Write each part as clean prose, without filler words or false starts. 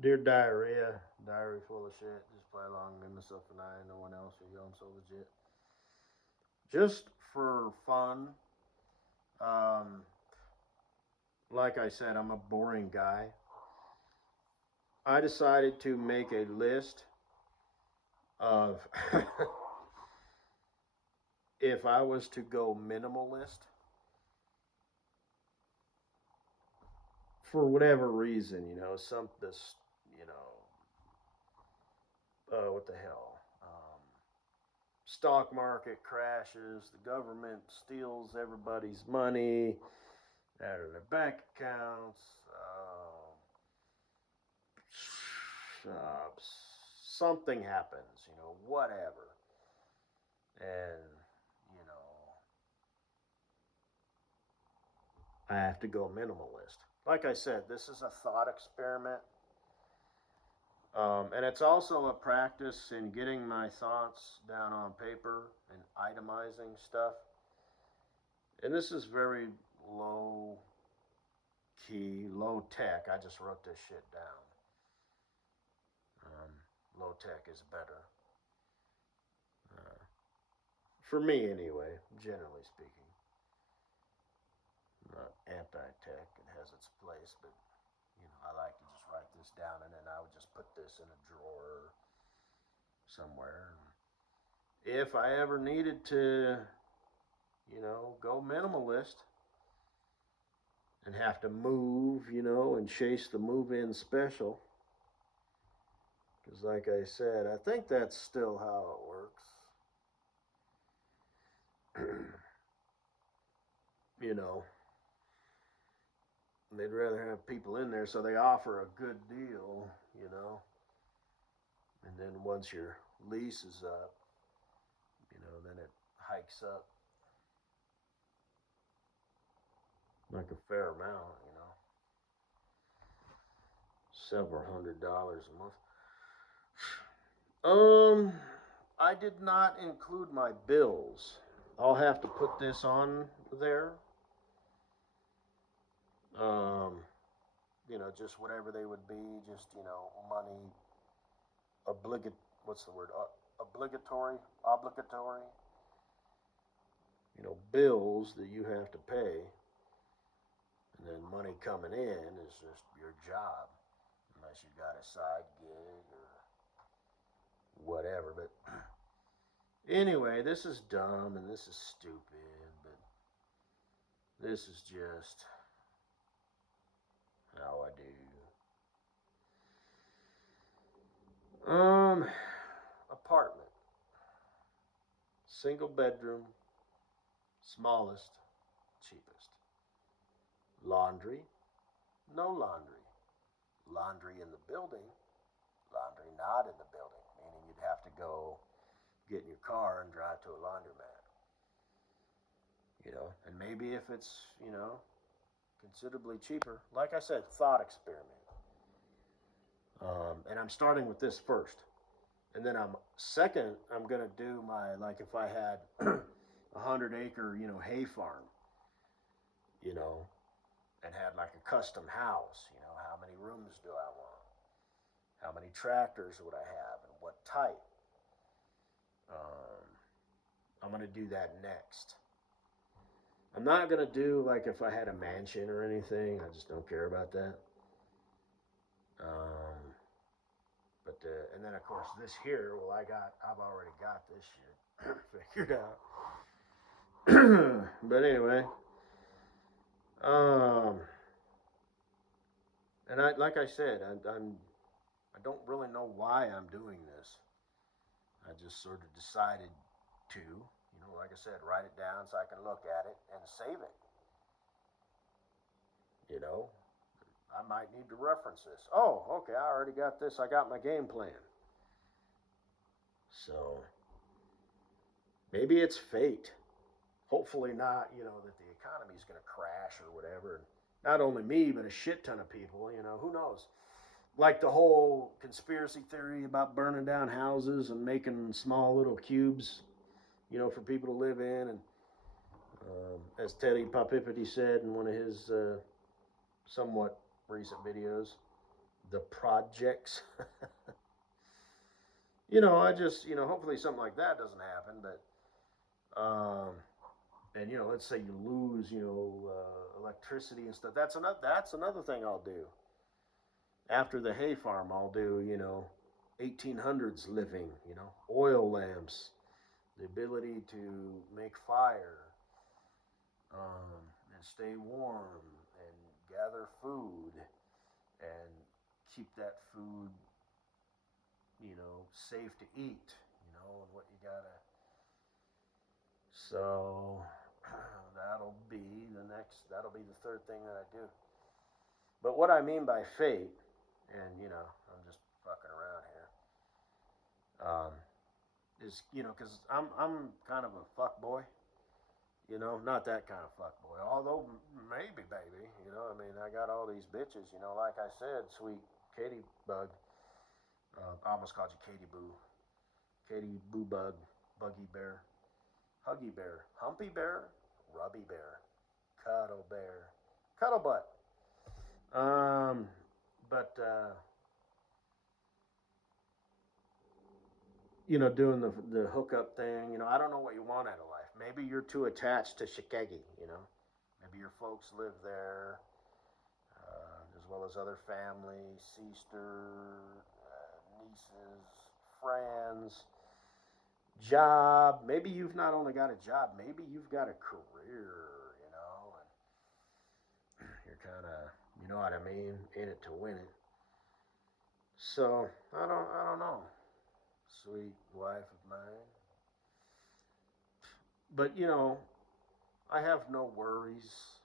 Dear diarrhea, diary full of shit. Just play along, me, myself, and I. No one else. Or yo, I'm so legit. Just for fun. Um, like I said, I'm a boring guy. I decided to make a list of if I was to go minimalist for whatever reason, some this, you what the hell? Stock market crashes, the government steals everybody's money out of their bank accounts. Something happens, whatever. And, you know, I have to go minimalist. Like I said, this is a thought experiment. And it's also a practice in getting my thoughts down on paper and itemizing stuff. And this is very low key, low tech. I just wrote this shit down. Um, Low tech is better. Uh, for me, anyway, generally speaking. I'm not anti tech, it has its place, but I like to just write this down and then I would just put this in a drawer somewhere. If I ever needed to, go minimalist and have to move, and chase the move in special, because like I said, I think that's still how it works. you know, they'd rather have people in there, so they offer a good deal. And then once your lease is up, then it hikes up like a fair amount. Several $100s a month. Um, I did not include my bills. I'll have to put this on there. Um, just whatever they would be, just money obligat. What's the word? Obligatory. Bills that you have to pay, and then money coming in is just your job, unless you got a side gig or whatever. But anyway, this is dumb and this is stupid, but this is just how I do. Apartment, single bedroom, smallest, cheapest. Laundry, no laundry. Laundry in the building, laundry not in the building, meaning you'd have to go get in your car and drive to a laundromat. And maybe if it's, considerably cheaper, like I said, thought experiment. And I'm starting with this first. And then I'm gonna do my, like, if I had a 100 acre, hay farm, you know, and had like a custom house, how many rooms do I want? How many tractors would I have and what type? Um, I'm gonna do that next. I'm not gonna do like if I had a mansion or anything. I just don't care about that. Um, and then of course this here, well, I've already got this shit figured out. But anyway, um, and like I said, I don't really know why I'm doing this. I just sort of decided to, like I said, write it down so I can look at it and save it. You know, I might need to reference this. Oh, okay, I already got this. I got my game plan. So maybe it's fate. Hopefully not, that the economy is going to crash or whatever. And not only me, but a shit ton of people, who knows? Like the whole conspiracy theory about burning down houses and making small little cubes, for people to live in. And as Teddy Papipity said in one of his somewhat recent videos, the projects. I just, hopefully something like that doesn't happen. But, and let's say you lose, electricity and stuff. That's another thing I'll do. After the hay farm, I'll do, 1800s living, oil lamps, the ability to make fire, and stay warm and gather food and keep that food, safe to eat, and what you gotta. So that'll be the third thing that I do. But what I mean by fate, and I'm just fucking around here, is because I'm kind of a fuck boy, not that kind of fuck boy. Although maybe, baby, I mean, I got all these bitches, like I said, sweet Katie Bug. I almost called you Katie Boo. Katie Boo Bug, Buggy Bear, Huggy Bear, Humpy Bear, Rubby Bear, Cuddle Bear, Cuddle Butt. But doing the hookup thing. I don't know what you want out of life. Maybe you're too attached to Chicago. Maybe your folks live there, as well as other family, sister, nieces, friends, job. Maybe you've not only got a job, maybe you've got a career. And you're kind of, you know what I mean, in it to win it. So I don't know, sweet wife of mine. But I have no worries,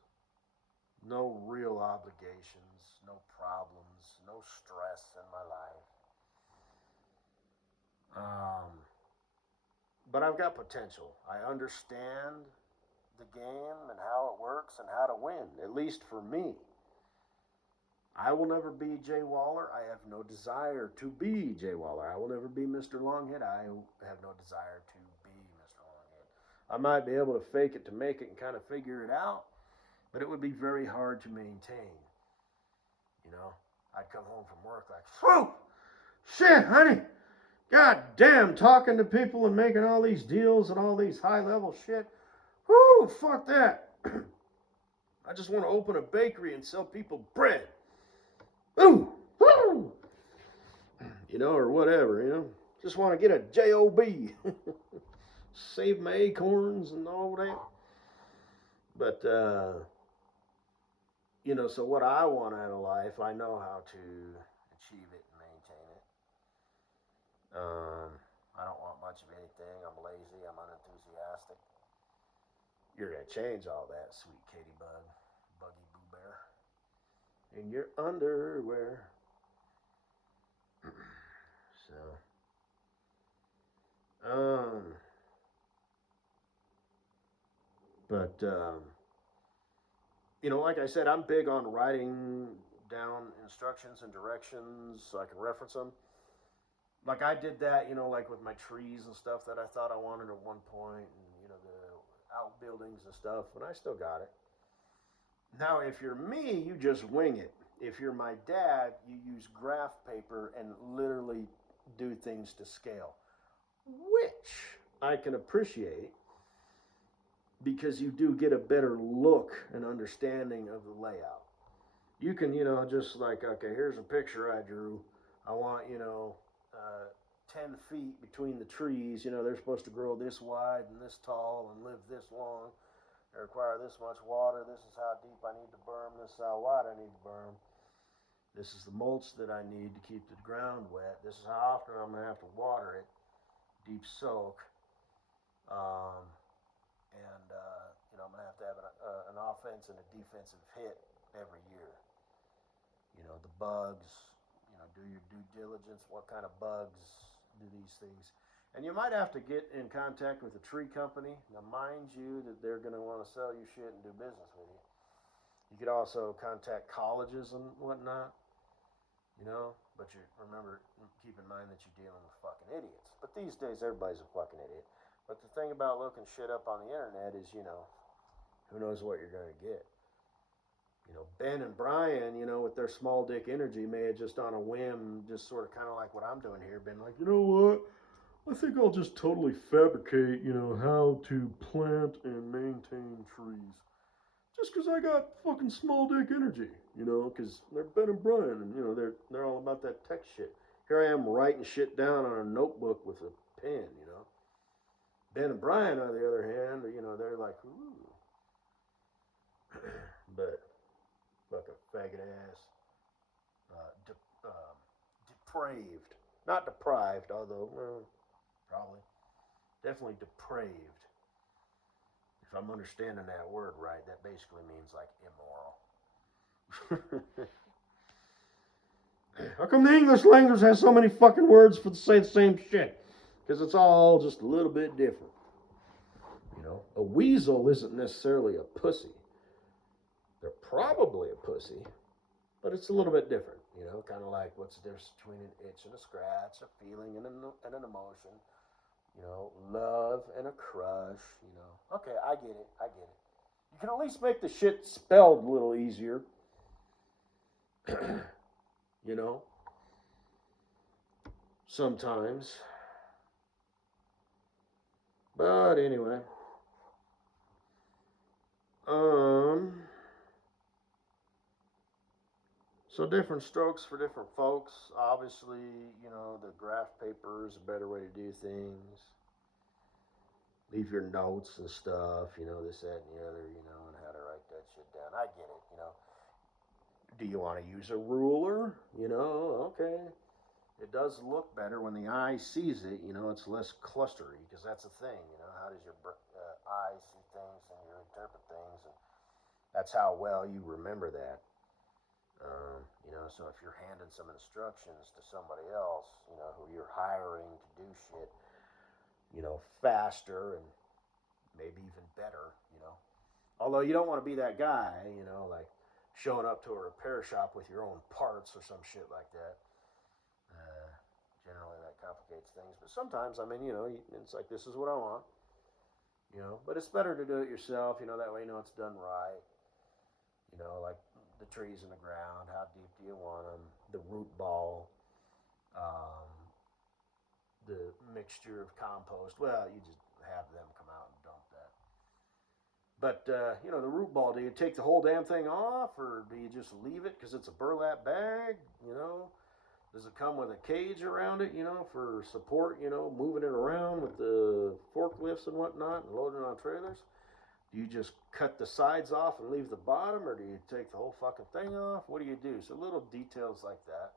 no real obligations, no problems, no stress in my life. But I've got potential. I understand the game and how it works and how to win, at least for me. I will never be Jay Waller. I have no desire to be Jay Waller. I will never be Mr. Longhead. I have no desire to be Mr. Longhead. I might be able to fake it to make it and kind of figure it out, but it would be very hard to maintain. I'd come home from work like, whoa, shit, honey. God damn, talking to people and making all these deals and all these high level shit. Whoo, fuck that. I just want to open a bakery and sell people bread. Ooh, woo, or whatever, Just want to get a job, save my acorns and all that. But so what I want out of life, I know how to achieve it and maintain it. I don't want much of anything. I'm lazy. I'm unenthusiastic. You're gonna change all that, sweet Katie Bug, Buggy Boo Bear, in your underwear. So, but like I said, I'm big on writing down instructions and directions so I can reference them. Like I did that, like with my trees and stuff that I thought I wanted at one point, and the outbuildings and stuff, and I still got it. Now, if you're me, you just wing it. If you're my dad, you use graph paper and literally do things to scale, which I can appreciate because you do get a better look and understanding of the layout. You can, just like, okay, here's a picture I drew. I want, 10 feet between the trees. They're supposed to grow this wide and this tall and live this long. They require this much water. This is how deep I need to berm. This is how wide I need to berm. This is the mulch that I need to keep the ground wet. This is how often I'm going to have to water it. Deep soak. I'm going to have an offense and a defensive hit every year. The bugs, do your due diligence. What kind of bugs do these things? And you might have to get in contact with a tree company. Now, mind you, that they're going to want to sell you shit and do business with you. You could also contact colleges and whatnot, but you remember, keep in mind that you're dealing with fucking idiots. But these days, everybody's a fucking idiot. But the thing about looking shit up on the internet is, who knows what you're going to get. Ben and Brian, with their small dick energy, may have just on a whim, just sort of kind of like what I'm doing here, been like, you know what? I think I'll just totally fabricate, how to plant and maintain trees. Just because I got fucking small dick energy, because they're Ben and Brian, and they're all about that tech shit. Here I am writing shit down on a notebook with a pen. Ben and Brian, on the other hand, they're like, ooh, but fucking faggot ass, depraved, not deprived, although probably definitely depraved. If I'm understanding that word right, that basically means like immoral. How come the English language has so many fucking words for the same shit? Because it's all just a little bit different. A weasel isn't necessarily a pussy. They're probably a pussy, but it's a little bit different. Kind of like what's the difference between an itch and a scratch, a feeling and an emotion. Love and a crush. Okay, I get it. You can at least make the shit spelled a little easier. Sometimes. But anyway. So different strokes for different folks. Obviously, the graph paper is a better way to do things. Leave your notes and stuff, this, that, and the other, and how to write that shit down. I get it. Do you want to use a ruler? Okay. It does look better when the eye sees it. It's less clustery because that's the thing. How does your eye see things and you interpret things, and that's how well you remember that. So if you're handing some instructions to somebody else, who you're hiring to do shit, faster and maybe even better. Although you don't want to be that guy, like showing up to a repair shop with your own parts or some shit like that. Generally, that complicates things. But sometimes, it's like, this is what I want. But it's better to do it yourself. That way it's done right. Like the trees in the ground. How deep do you want them? The root ball. The mixture of compost. Well, you just have them come out and dump that. But, the root ball, do you take the whole damn thing off, or do you just leave it because it's a burlap bag? Does it come with a cage around it, for support, moving it around with the forklifts and whatnot and loading it on trailers? Do you just cut the sides off and leave the bottom, or do you take the whole fucking thing off? What do you do? So little details like that,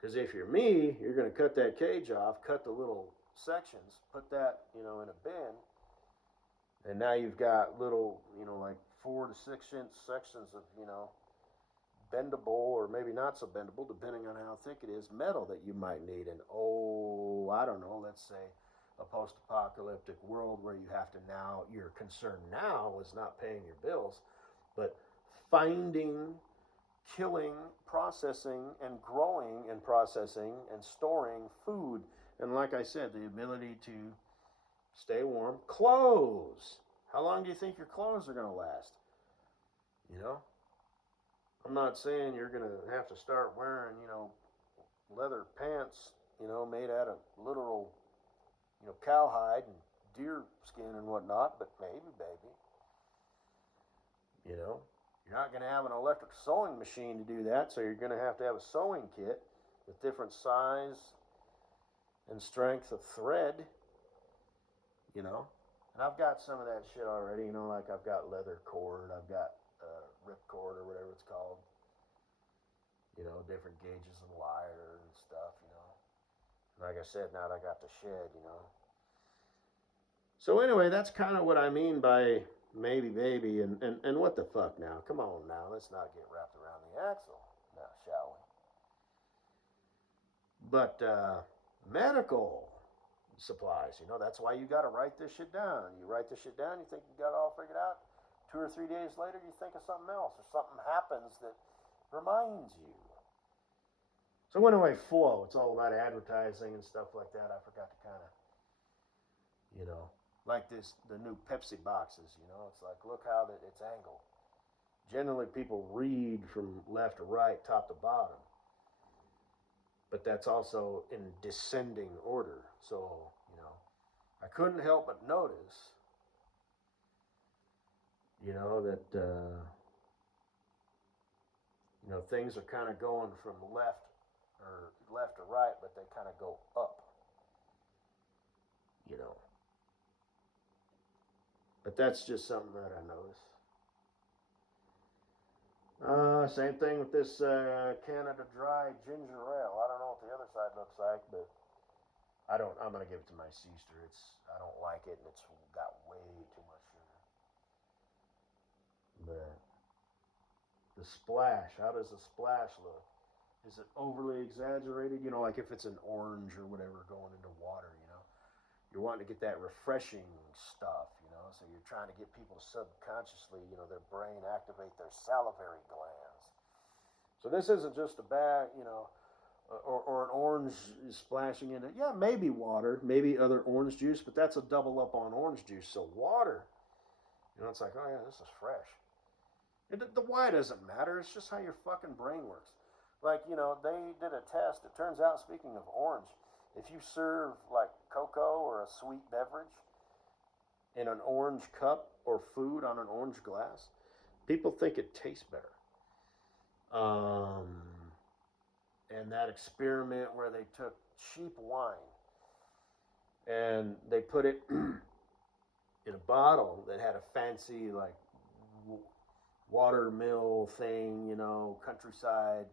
Because if you're me, you're going to cut that cage off, cut the little sections, put that, in a bin, and now you've got little, like 4 to 6 inch sections of, bendable or maybe not so bendable, depending on how thick it is, metal that you might need. And I don't know, let's say a post-apocalyptic world where you have to now, your concern now is not paying your bills, but finding, killing, processing, and growing and processing and storing food. And like I said, the ability to stay warm. Clothes. How long do you think your clothes are going to last? I'm not saying you're going to have to start wearing, leather pants, made out of literal, cowhide and deer skin and whatnot, but maybe, baby. You're not going to have an electric sewing machine to do that, so you're going to have a sewing kit with different size and strength of thread, And I've got some of that shit already, like I've got leather cord, I've got ripcord or whatever it's called, different gauges and wire and stuff, Like I said, now that I got the shed, So anyway, that's kind of what I mean by maybe baby, and what the fuck now? Come on now, let's not get wrapped around the axle now, shall we? But medical supplies, that's why you got to write this shit down. You write this shit down, you think you got it all figured out. 2 or 3 days later, you think of something else, or something happens that reminds you. So anyway, flow. It's all about advertising and stuff like that. I forgot to kind of, Like the new Pepsi boxes, it's like, look how it's angled. Generally, people read from left to right, top to bottom, but that's also in descending order. So, I couldn't help but notice, that, things are kind of going from left to right, but they kind of go up, you know. But that's just something that I noticed. Same thing with this Canada Dry ginger ale. I don't know what the other side looks like, but I'm gonna give it to my sister. I don't like it, and it's got way too much sugar. But the splash, how does the splash look? Is it overly exaggerated? Like if it's an orange or whatever going into water, you're wanting to get that refreshing stuff, so you're trying to get people to subconsciously, their brain activate their salivary glands. So this isn't just a bad, or an orange splashing in it. Yeah, maybe water, maybe other orange juice, but that's a double up on orange juice. So water, it's like, oh yeah, this is fresh. The why doesn't matter. It's just how your fucking brain works. Like, they did a test. It turns out, speaking of orange, if you serve like cocoa or a sweet beverage in an orange cup or food on an orange glass, people think it tastes better. And that experiment where they took cheap wine and they put it in a bottle that had a fancy, like, water mill thing, countryside,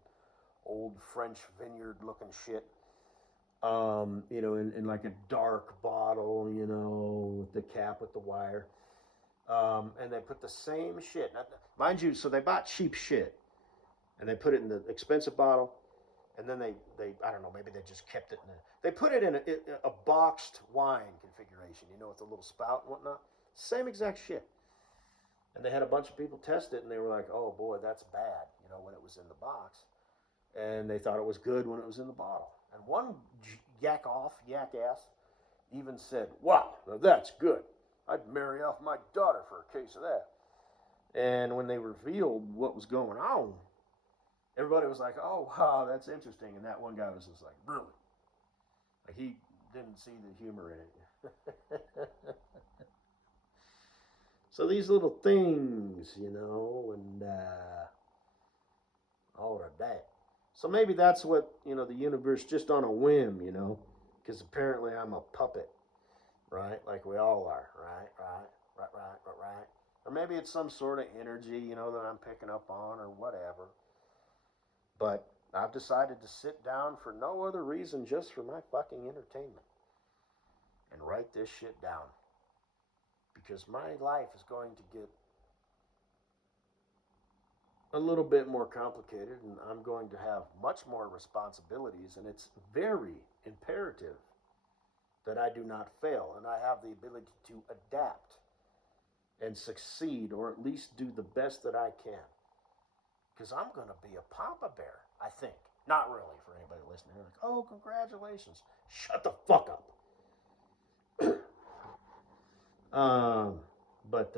old French vineyard looking shit. In like a dark bottle, with the cap with the wire. And they put the same shit. Now, mind you, so they bought cheap shit and they put it in the expensive bottle. And then they I don't know, maybe they just kept it they put it in a boxed wine configuration, with a little spout and whatnot. Same exact shit. And they had a bunch of people test it and they were like, oh boy, that's bad, when it was in the box. And they thought it was good when it was in the bottle. And one yak ass, even said, wow, now that's good. I'd marry off my daughter for a case of that. And when they revealed what was going on, everybody was like, oh, wow, that's interesting. And that one guy was just like, really? Like, he didn't see the humor in it. So these little things, and all of that. So maybe that's what, the universe, just on a whim, because apparently I'm a puppet, right? Like we all are, right. Or maybe it's some sort of energy, that I'm picking up on or whatever. But I've decided to sit down for no other reason, just for my fucking entertainment, and write this shit down. Because my life is going to get a little bit more complicated, and I'm going to have much more responsibilities, and it's very imperative that I do not fail, and I have the ability to adapt and succeed, or at least do the best that I can. Because I'm going to be a Papa Bear, I think. Not really, for anybody listening. They're like, oh, congratulations. Shut the fuck up. But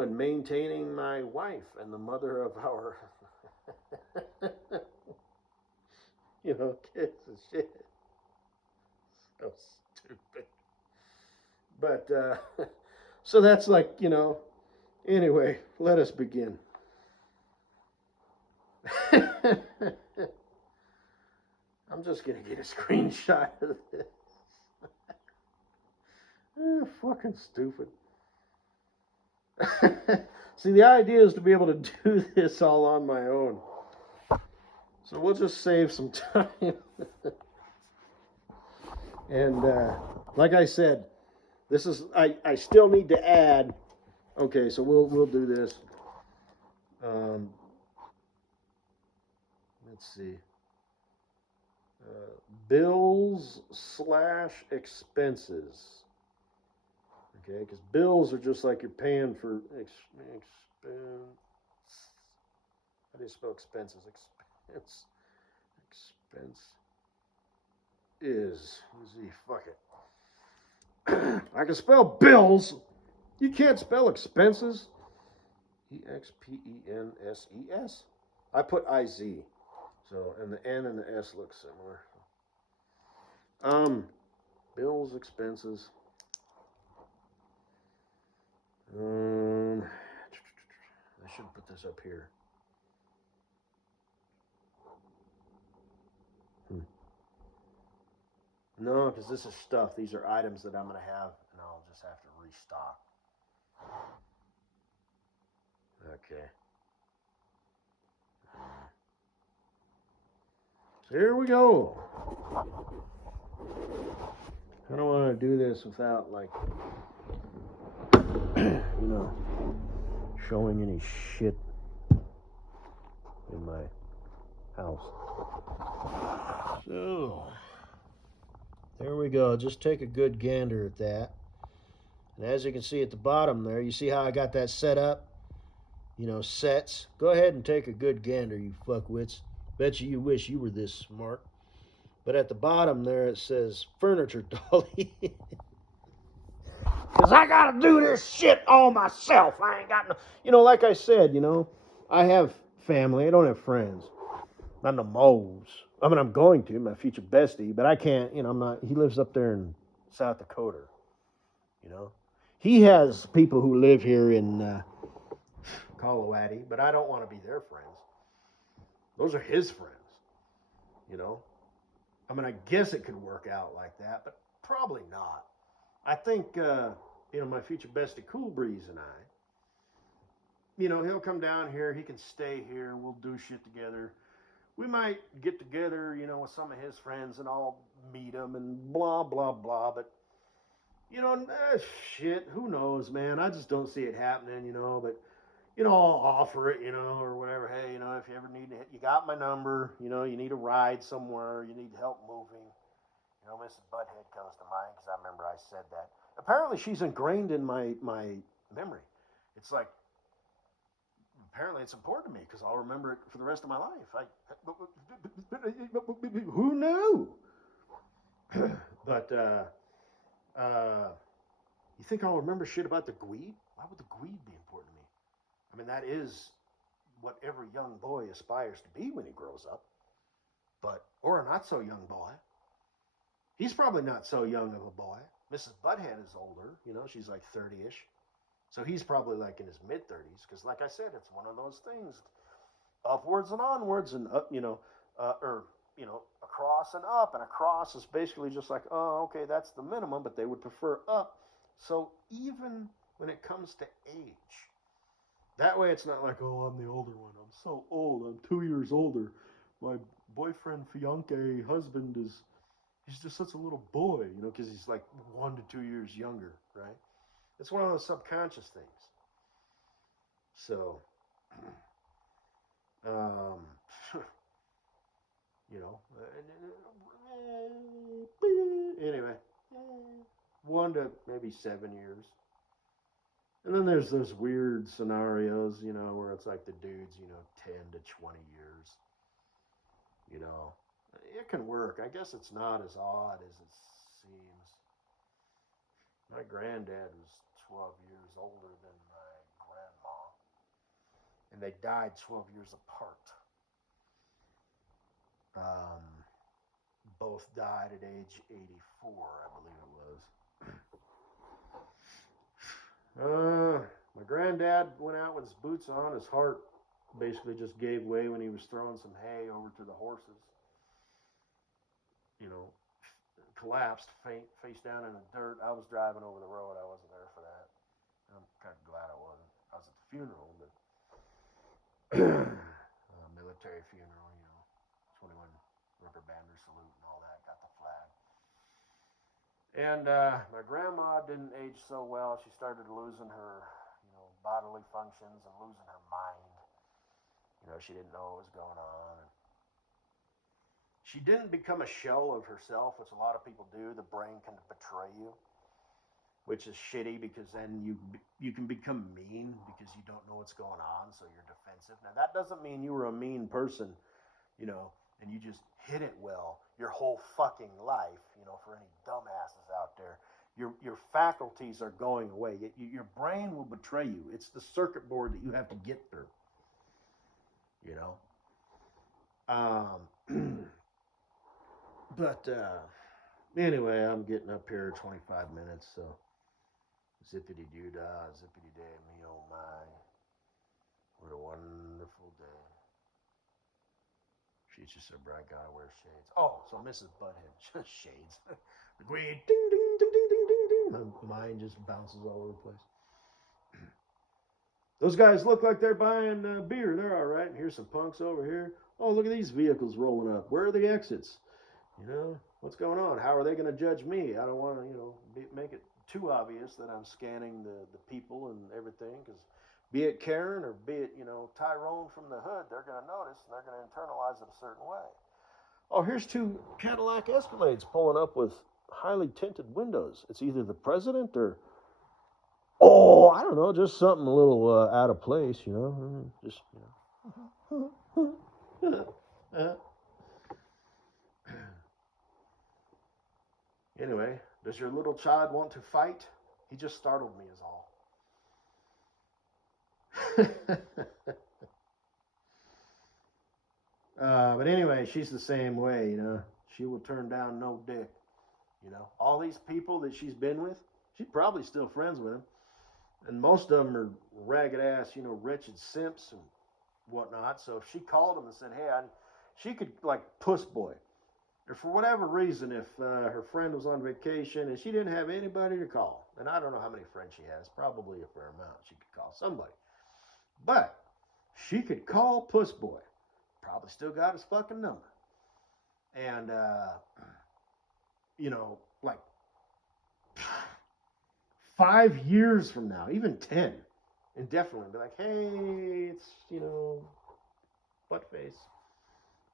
and maintaining my wife and the mother of our, kids and shit. So stupid. But, so that's like, anyway, let us begin. I'm just going to get a screenshot of this. Fucking stupid. See, the idea is to be able to do this all on my own. So we'll just save some time. And like I said, this is I still need to add. Okay, so we'll do this. Let's see. Bills / expenses. Okay, because bills are just like you're paying for expense. How do you spell expenses? Expense is. Z. Fuck it. I can spell bills. You can't spell expenses. Expenses. I put IZ. So, and the N and the S look similar. Bills, expenses. I should put this up here. No, because this is stuff. These are items that I'm going to have, and I'll just have to restock. Okay. So here we go. I don't want to do this without, like, showing any shit in my house. So, there we go. Just take a good gander at that. And as you can see at the bottom there, you see how I got that set up? Sets. Go ahead and take a good gander, you fuckwits. Bet you wish you were this smart. But at the bottom there, it says furniture dolly. Because I got to do this shit all myself. I ain't got no... like I said, I have family. I don't have friends. Not no moles. I mean, I'm going to, my future bestie, but I can't, I'm not... He lives up there in South Dakota, He has people who live here in Colorado, but I don't want to be their friends. Those are his friends, I mean, I guess it could work out like that, but probably not. I think, my future bestie, Cool Breeze, and I, he'll come down here. He can stay here. We'll do shit together. We might get together, with some of his friends, and I'll meet them and blah, blah, blah. But, shit, who knows, man? I just don't see it happening, But, I'll offer it, or whatever. Hey, if you ever need to, you got my number. You need a ride somewhere. You need help moving. Mrs. Butthead comes to mind because I remember I said that. Apparently, she's ingrained in my memory. It's like, apparently it's important to me because I'll remember it for the rest of my life. Who knew? But you think I'll remember shit about the Gweed? Why would the Gweed be important to me? I mean, that is what every young boy aspires to be when he grows up. Or a not so young boy. He's probably not so young of a boy. Mrs. Butthead is older. She's like 30-ish. So he's probably like in his mid-30s. Because like I said, it's one of those things. Upwards and onwards and up, across and up. And across is basically just like, oh, okay, that's the minimum. But they would prefer up. So even when it comes to age, that way it's not like, oh, I'm the older one. I'm so old. I'm 2 years older. My boyfriend, fiance, husband he's just such a little boy, because he's like 1 to 2 years younger, right? It's one of those subconscious things. So, anyway, 1 to maybe 7 years. And then there's those weird scenarios, where it's like the dude's, 10 to 20 years. It can work. I guess it's not as odd as it seems. My granddad was 12 years older than my grandma. And they died 12 years apart. Both died at age 84, I believe it was. My granddad went out with his boots on. His heart basically just gave way when he was throwing some hay over to the horses. Collapsed, face down in the dirt. I was driving over the road. I wasn't there for that. I'm kind of glad I wasn't. I was at the funeral, but military funeral, 21 rubber bander salute and all that. Got the flag. And my grandma didn't age so well. She started losing her, bodily functions and losing her mind. She didn't know what was going on. She didn't become a shell of herself, which a lot of people do. The brain can betray you, which is shitty because then you can become mean because you don't know what's going on, so you're defensive. Now, that doesn't mean you were a mean person, and you just hit it well your whole fucking life, for any dumbasses out there. your faculties are going away. Your brain will betray you. It's the circuit board that you have to get through. You know. But anyway, I'm getting up here 25 minutes, so zippity doo dah, zippity day, me oh my. What a wonderful day. She's just so bright, gotta wear shades. Oh, so Mrs. Butthead, shades. The green ding ding ding ding ding ding ding. My mind just bounces all over the place. Those guys look like they're buying beer. They're all right. Here's some punks over here. Oh, look at these vehicles rolling up. Where are the exits? You know, what's going on? How are they going to judge me? I don't want to, make it too obvious that I'm scanning the people and everything, because be it Karen or be it, Tyrone from the hood, they're going to notice and they're going to internalize it a certain way. Oh, here's two Cadillac Escalades pulling up with highly tinted windows. It's either the president or, oh, I don't know, just something a little out of place, just, Anyway, does your little child want to fight? He just startled me, is all. But anyway, she's the same way, She will turn down no dick. All these people that she's been with, she's probably still friends with them. And most of them are ragged ass, wretched simps and whatnot. So if she called them and said, hey, she could, like, puss boy. Or for whatever reason, if her friend was on vacation and she didn't have anybody to call, and I don't know how many friends she has, probably a fair amount, she could call somebody. But she could call Puss Boy. Probably still got his fucking number. And, like 5 years from now, even 10, indefinitely, be like, hey, it's, butt face.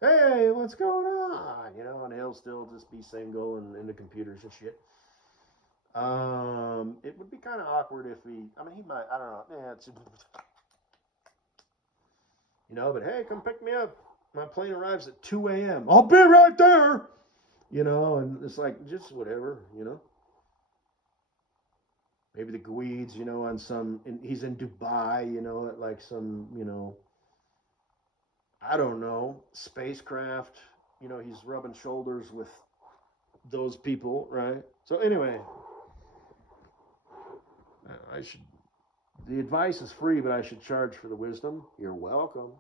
Hey, what's going on? And he'll still just be single and into computers and shit. It would be kind of awkward if he might, I don't know. Yeah, but hey, come pick me up. My plane arrives at 2 a.m. I'll be right there. And it's like, just whatever, Maybe the Gweeds, on he's in Dubai, at like some, I don't know, spacecraft. He's rubbing shoulders with those people, right? So anyway, the advice is free, but I should charge for the wisdom. You're welcome.